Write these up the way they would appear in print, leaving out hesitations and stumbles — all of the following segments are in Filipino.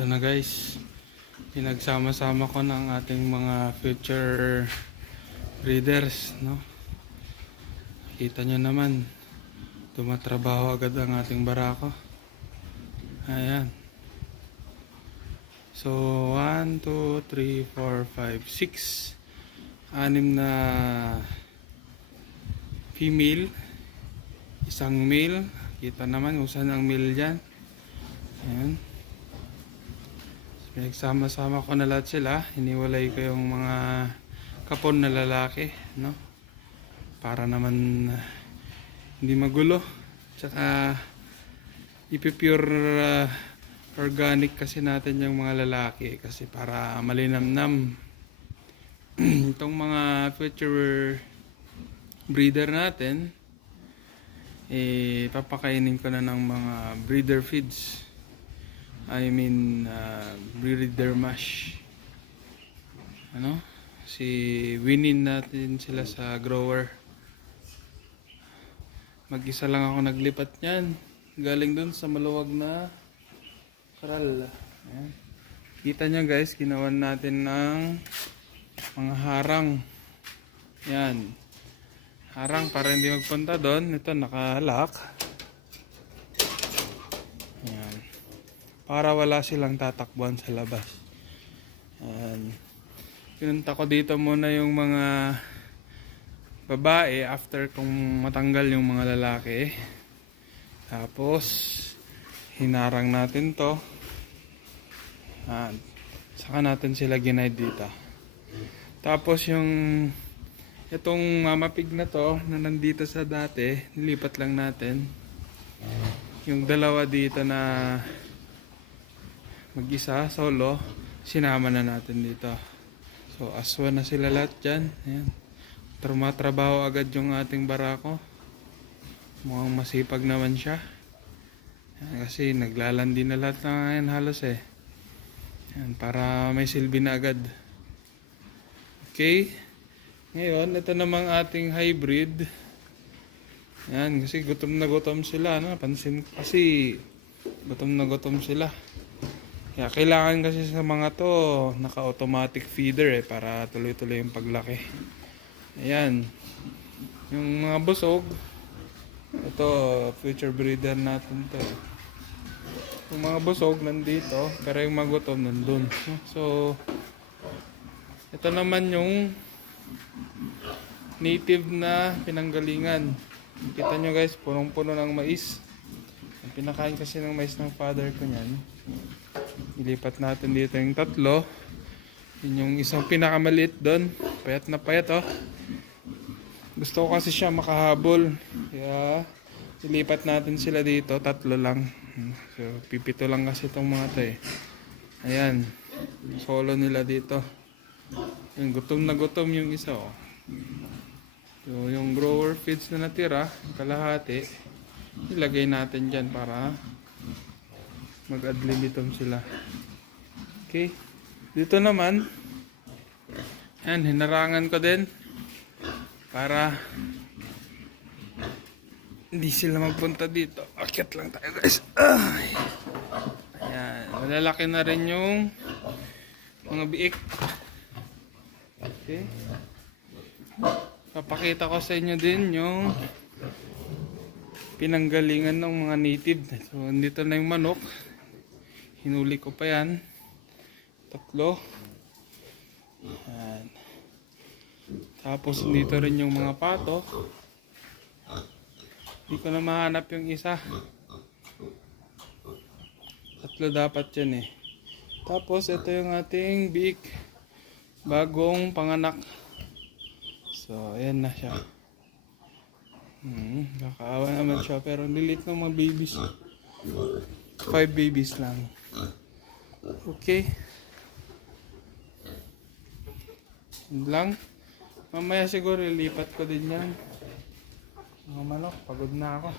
Ito na guys, pinagsama-sama ko ng ating mga future breeders, no? Kita nyo naman, tumatrabaho agad ang ating barako. Ayan. So 1, 2, 3, 4, 5, 6, 6 na female, isang male. Kita naman kung saan ang male dyan. Ayan. Pinagsama-sama ko na lahat sila. Hiniwalay ko yung mga kapon na lalaki, no? Para naman hindi magulo. Tsaka ipipure organic kasi natin yung mga lalaki kasi para malinamnam. Itong mga future breeder natin, papakainin ko na ng mga breeder feeds. I mean breeder mash. Ano? Si winin natin sila sa grower. Mag-isa lang ako naglipat niyan. Galing dun sa maluwag na karal. Ayan. Kita nyo guys, ginawan natin ng mga harang. Yan. Harang para hindi magpunta doon. Ito nakalock. Yan. Para wala silang tatakbuhan sa labas. Yan. Pinunta ko dito muna yung mga babae after kung matanggal yung mga lalaki. Tapos hinarang natin to. Saka natin sila ginide dito. Tapos yung itong mamapig na to na nandito sa dati, nilipat lang natin. Yung dalawa dito na mag-isa, solo, sinama na natin dito. So aswa na sila lahat dyan. Ayan. Tumatrabaho agad yung ating barako. Mukhang masipag naman siya. Ayan, kasi naglalandi na lahat na ngayon halos eh. Ayan, para may silbi na agad. Okay. Ngayon, ito namang ating hybrid. Ayan, kasi gutom na gutom sila. No? Pansin kasi gutom na gutom sila. Kaya kailangan kasi sa mga to naka-automatic feeder eh, para tuloy-tuloy yung paglaki. Ayan. Yung mga busog, ito, future breeder natin to. Yung mga busog nandito, pero yung magutom nandun. So, ito naman yung native na pinanggalingan. Kita nyo guys, punong-puno ng mais. Ang pinakain kasi ng mais ng father ko niyan. Ilipat natin dito yung tatlo. Yun yung isang pinakamaliit doon. Payat na payat oh. Gusto ko kasi siya makahabol. Kaya ilipat natin sila dito. Tatlo lang. So pipito lang kasi itong mga to eh. Ayan. Solo nila dito. Yung gutom na gutom yung isa oh. So yung grower feeds na natira, kalahati, ilagay natin dyan para mag-ad libitum sila. Okay. Dito naman, yan, hinarangan ko din para hindi sila magpunta dito. Akyat lang tayo guys. Ayan, malalaki na rin yung mga biik. Okay. Papakita ko sa inyo din yung pinanggalingan ng mga native. So, dito na yung manok. Hinuli ko pa yan. Tatlo. Ayan. Tapos dito rin yung mga pato. Hindi ko na mahanap yung isa. Tatlo dapat yan eh. Tapos ito yung ating biik. Bagong panganak. So ayan na siya. Kakaawa naman siya pero nilit ng mga babies. 5 babies lang. Okay. Yun lang. Mamaya siguro ilipat ko din yan. Mga manok, pagod na ako.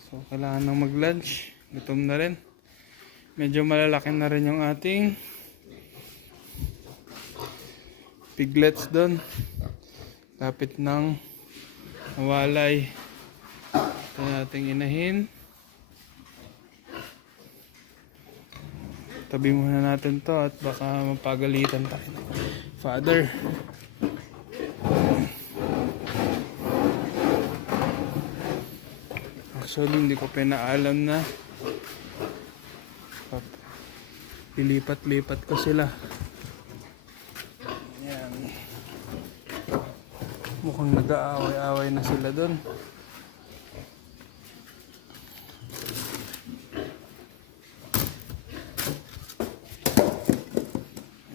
So kailangan nang mag-lunch. Gutom na rin. Medyo malalaki na rin yung ating piglets doon. Lapit ng nawalay. Ito nating inahin. Tabi muna natin to at baka mapagalitan tayo ng father. Actually, hindi ko pinaalam na pilipat-lipat ko sila. Yan. Mukhang nag-aaway-aaway na sila doon.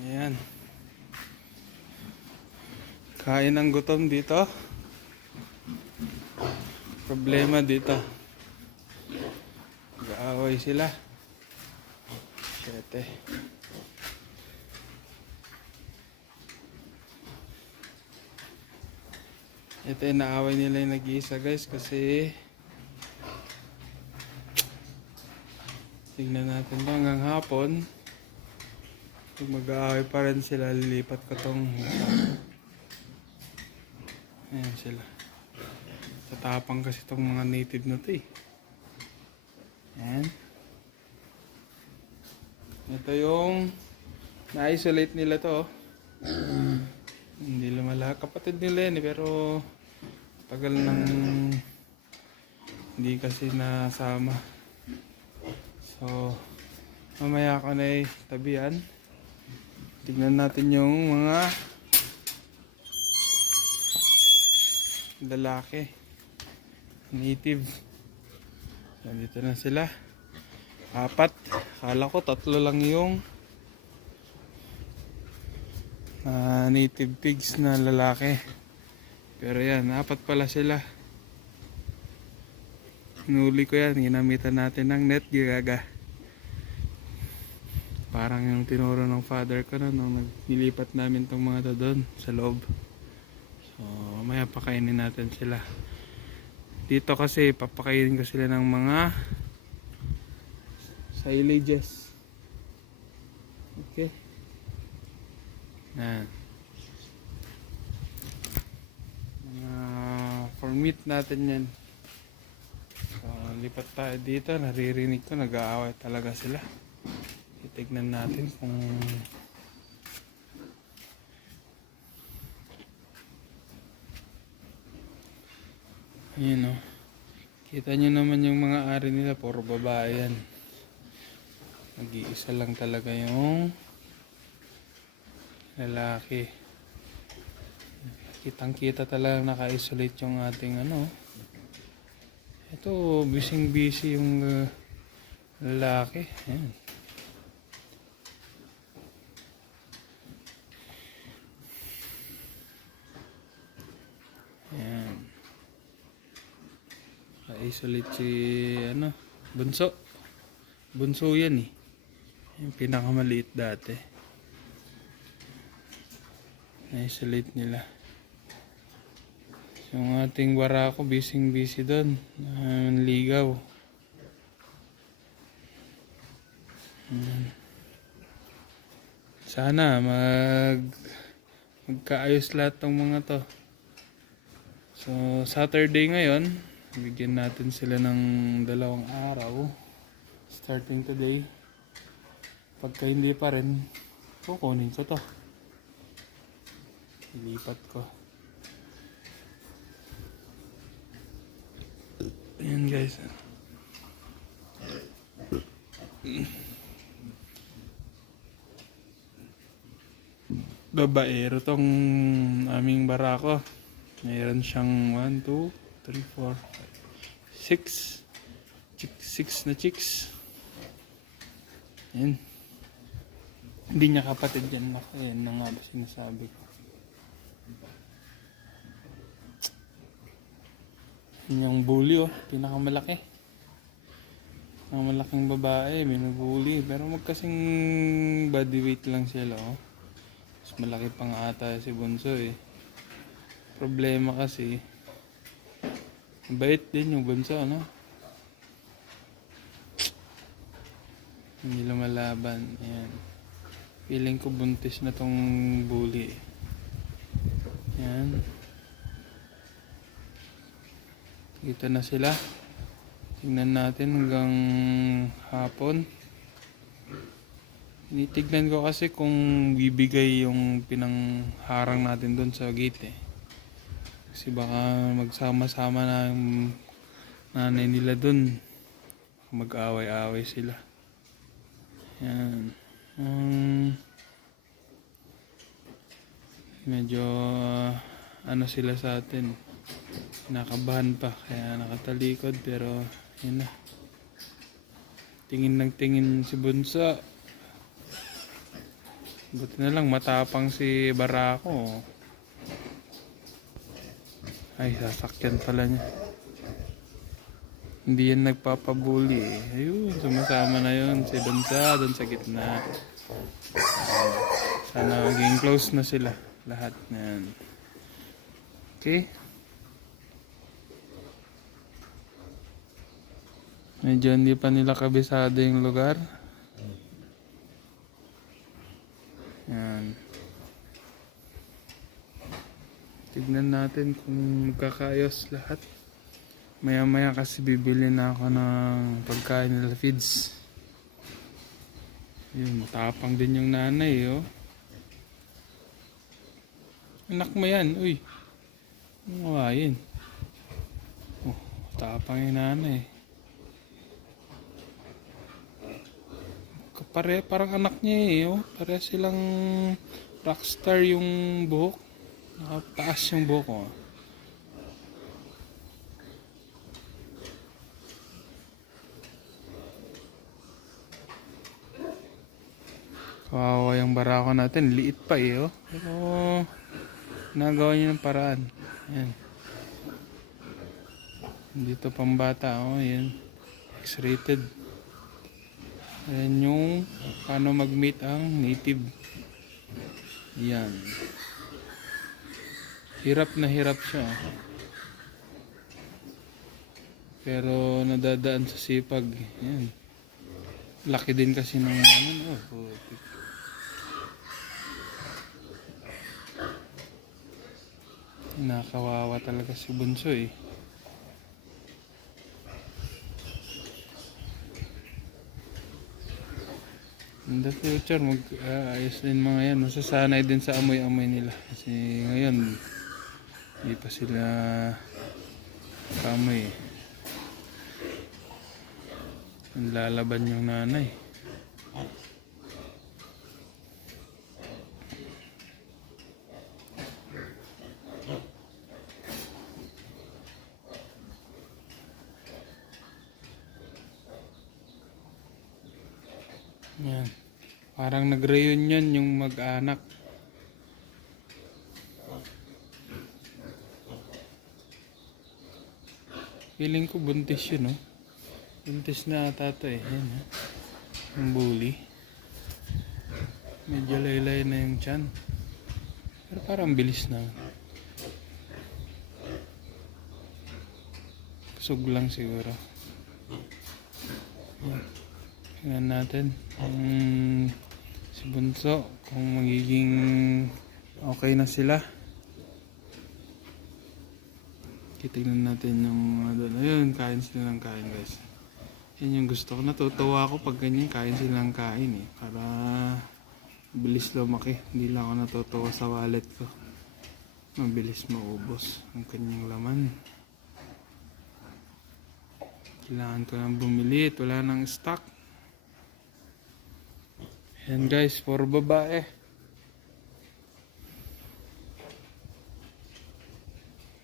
Ayan. Kain ng gutom dito. Problema dito. Nag-aaway sila. Sete. Ito yung naaway nila yung nag-iisa guys kasi tingnan natin to hanggang hapon. Pag mag-aaway pa rin sila, lilipat ko tong ayan sila. Tatapang kasi tong mga native na to eh. Ayan. Ito yung na-isolate nila to. Hindi lumala. Kapatid nila yan eh, pero tagal nang hindi kasi nasama. So, mamaya ko na tabihan. Tignan natin yung mga lalaki. Native. Nandito na sila. 4. Akala ko 3 lang yung native pigs na lalaki. Pero yan, 4 pala sila. Hinuli ko yan. Ginamitan natin ng net gigaga. Parang yung tinuro ng father ko na nung nilipat namin tong mga to doon sa loob. So, mamaya pakainin natin sila. Dito kasi papakainin ko sila ng mga silages. Okay. Yan. For meat natin yan. So, lipat tayo dito. Naririnig ko nag-aaway talaga sila. Titignan natin kung ayan o. Kita nyo naman yung mga ari nila. Puro babae yan. Nag-iisa lang talaga yung lalaki. Kitang kita talaga naka-isolate yung ating ano. Ito busy busy yung lalaki. Ayan. Ayan. Naka-isolate si ano, bunso. Bunso yan eh. Yung pinakamaliit dati. Na-isolate nila. Yung ating barako busy doon. Ligaw. Sana magkaayos lahat ng mga to. So Saturday ngayon, bigyan natin sila ng 2 araw. Starting today. Pagka hindi pa rin, kukunin ko to. Ilipat ko. Ayan guys. Babaero tong aming barako. Mayroon siyang 1, 2, 3, 4, 5, 6 na chicks. Ayan. Hindi niya kapatid yan. Ayan na nga ba sinasabi ko. Yan yung bully oh. Pinakamalaki. Ang malaking babae. Binubully. Pero magkasing body weight lang sila oh. Mas malaki pang ata si bunso eh. Problema kasi bait din yung bunso ano. Hindi lumalaban. Ayan. Feeling ko buntis na tong bully. Ayan. Kita na sila. Tingnan natin hanggang hapon. Tinitignan ko kasi kung bibigay yung pinangharang natin doon sa gate eh. Kasi baka magsama-sama na yung nanay nila doon. Mag-away-away sila. Yan. Medyo ano sila sa atin. Nakabahan pa kaya nakatalikod pero yun na. Tingin ng tingin si Bunso. Buti na lang matapang si Barako. Ay, sasakyan pala niya. Hindi yan nagpapabuli eh. Ayun, sumasama na yun. Si Bunso doon sa gitna. Sana maging close na sila. Lahat na yan. Okay. Medyo hindi pa nila kabisado yung lugar. Yan. Tignan natin kung magkakayos lahat. Maya maya kasi bibili na ako ng pagkain nila feeds. Yun, tapang din yung nanay oh. Anak mo yan, uy. Ano nga yun? Oh, tapang yung nanay. Parang anak niya eh oh. Pare silang rockstar yung buhok. Nakataas yung buhok oh. Kawawa yung Barako natin, liit pa eh oh. Pero nagawa niya ng paraan. Ayan. Dito pambata oh, ayan. X-rated. Ayan yung paano mag-meet ang native. Ayan. Hirap na hirap siya. Pero nadadaan sa sipag. Ayan. Laki din kasi ng ano. Oh, nakawawa talaga si Bunso eh. In the future mag-ayos din mga yan. Masasanay din sa amoy-amoy nila. Kasi ngayon hindi pa sila kamoy eh. Lalaban yung nanay. Yan. Parang nag-reunion yung mag-anak. Feeling ko buntis yun, no? Buntis na ata to eh. Yan, ha? Yung bully. Medyo laylay na yung tiyan. Pero parang bilis na. Kusog lang siguro. Yan. Tingnan natin si Bunso kung magiging okay na sila. Titignan natin yung doon. Ayun, kain sila ng kain guys. Yan yung gusto ko. Natutuwa ako pag ganyan kain sila ng kain eh. Para bilis lumaki. Hindi lang ako natutuwa sa wallet ko. Mabilis maubos ang kanyang laman. Kailangan ko nang bumili at wala nang stock. Yan guys, for babae.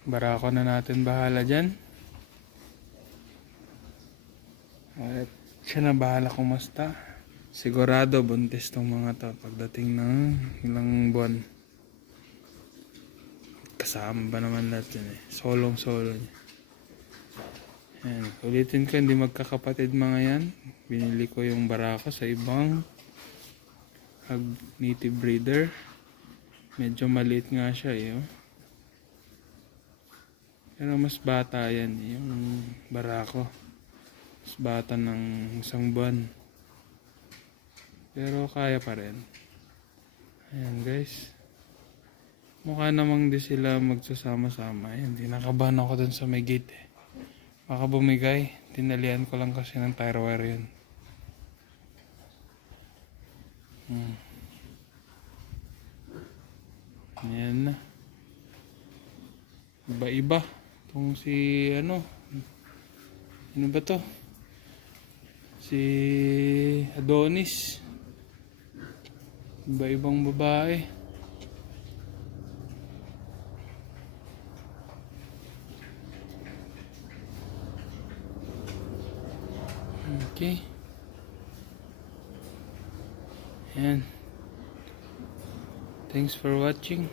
Barako na natin bahala dyan. At siya na bahala kumasta. Sigurado buntis tong mga to pagdating ng ilang buwan. Kasama ba naman natin eh. Solong-solo niya. Yan. Ulitin ko, hindi magkakapatid mga yan. Binili ko yung Barako sa ibang native breeder. Medyo maliit nga siya eh. Oh. Pero mas bata yan. Yung Barako. Mas bata ng isang buwan. Pero kaya pa rin. Ayan guys. Mukha namang di sila magsasama-sama. Ayan, di nakabahan ako dun sa may gate eh. Baka bumigay. Tinalian ko lang kasi ng tire wire yun. Ayan na. Iba-iba. Itong si ano ba to? Si Adonis. Iba-ibang babae. Okay. Ayan. Thanks for watching.